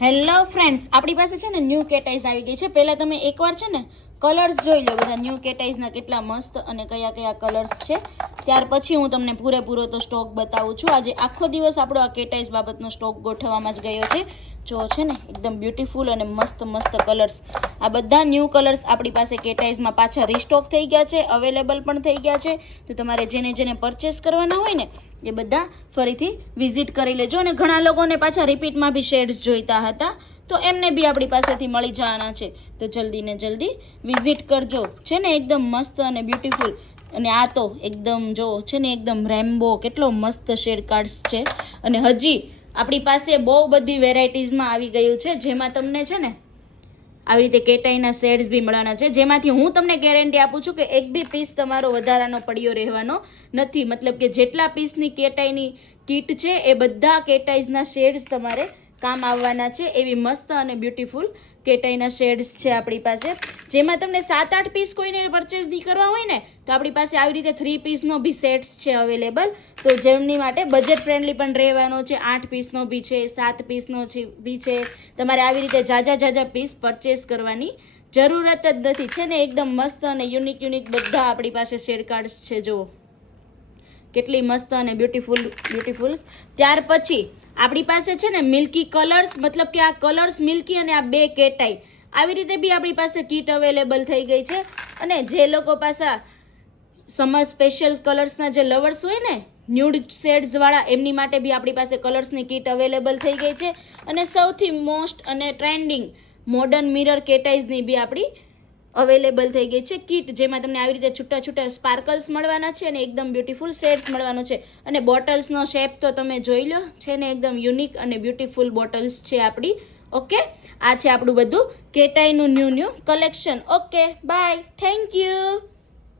Hello friends, આપણી પાસે છે ને ન્યૂ કેટ આઈઝ આવી ગઈ છે. પહેલા તમે એકવાર છે ને કલર્સ જોઈ લો બધા ન્યૂ કેટ આઈઝના કેટલા મસ્ત અને કયા કયા કલર્સ છે. ત્યાર પછી હું તમને પૂરેપૂરો તો સ્ટોક બતાવું છું. આજે આખો દિવસ આપણો આ કેટ આઈઝ બાબતનો સ્ટોક ગોઠવવામાં જ ગયો છે. જો છે ને એકદમ બ્યુટીફુલ અને મસ્ત મસ્ત કલર્સ, આ બધા ન્યૂ કલર્સ આપણી પાસે કેટ આઈઝમાં પાછા રીસ્ટોક થઈ ગયા છે, અવેલેબલ પણ થઈ ગયા છે. તો તમારે જેને પરચેસ કરવાના હોય ને એ બધા ફરીથી વિઝિટ કરી લેજો. અને ઘણા લોકોને પાછા રિપીટમાં બી શેડ્સ જોઈતા હતા, તો એમને બી આપણી પાસેથી મળી જવાના છે. તો જલ્દી ને જલ્દી વિઝિટ કરજો. છે ને એકદમ મસ્ત અને બ્યુટીફુલ. અને આ તો એકદમ જો છે ને એકદમ રેમ્બો, કેટલો મસ્ત શેડ કાર્ડ્સ છે. અને હજી આપણી પાસે બહુ બધી વેરાયટીઝમાં આવી ગયું છે, જેમાં તમને છે ને આવી રીતે કેટાઈના શેડ્સ બી મળવાના છે, જેમાંથી હું તમને ગેરંટી આપું છું કે એક બી પીસ તમારો વધારાનો પડ્યો રહેવાનો નથી. મતલબ કે જેટલા પીસની કેટાઈની કીટ છે એ બધા કેટાઈઝના શેડ્સ તમારે કામ આવવાના છે. એવી મસ્ત અને બ્યુટીફુલ કેટાઈના શેડ્સ છે આપણી પાસે, જેમાં તમને 7-8 પીસ કોઈને પરચેસ નહીં કરવા હોય ને તો આપણી પાસે આવી રીતે 3 પીસનો બી સેટ્સ છે અવેલેબલ. તો જેમની માટે બજેટ ફ્રેન્ડલી પણ રહેવાનો છે. 8 પીસનો બી છે, 7 પીસનો બી છે. તમારે આવી રીતે જાજા પીસ પરચેસ કરવાની જરૂરત જ નથી. છે ને એકદમ મસ્ત અને યુનિક બધા આપણી પાસે શેડ કાર્ડ્સ છે. જુઓ કેટલી મસ્ત અને બ્યુટીફુલ. ત્યાર પછી આપણી પાસે છે ને મિલ્કી કલર્સ, મતલબ કે આ કલર્સ મિલ્કી અને આ બે કેટાઈ આવી રીતે બી આપણી પાસે કીટ અવેલેબલ થઈ ગઈ છે. અને જે લોકો પાસે સમર સ્પેશિયલ કલર્સના જે લવર્સ હોય ને ન્યૂડ શેડ્સ વાળા, એમની માટે બી આપણી પાસે કલર્સની કીટ અવેલેબલ થઈ ગઈ છે. અને સૌથી મોસ્ટ અને ટ્રેન્ડિંગ મોડર્ન મિરર કેટાઈઝની બી આપણી અવેલેબલ થઈ ગઈ છે કીટ, જેમાં તમને આવી રીતે છૂટા સ્પાર્કલ્સ મળવાના છે અને એકદમ બ્યુટીફુલ શેડ્સ મળવાનો છે. અને બોટલ્સનો શેપ તો તમે જોઈ લો, છે ને એકદમ યુનિક અને બ્યુટીફુલ બોટલ્સ છે આપણી. ઓકે, આ છે આપણું બધું કેટાઈનું new collection. Okay, bye, thank you.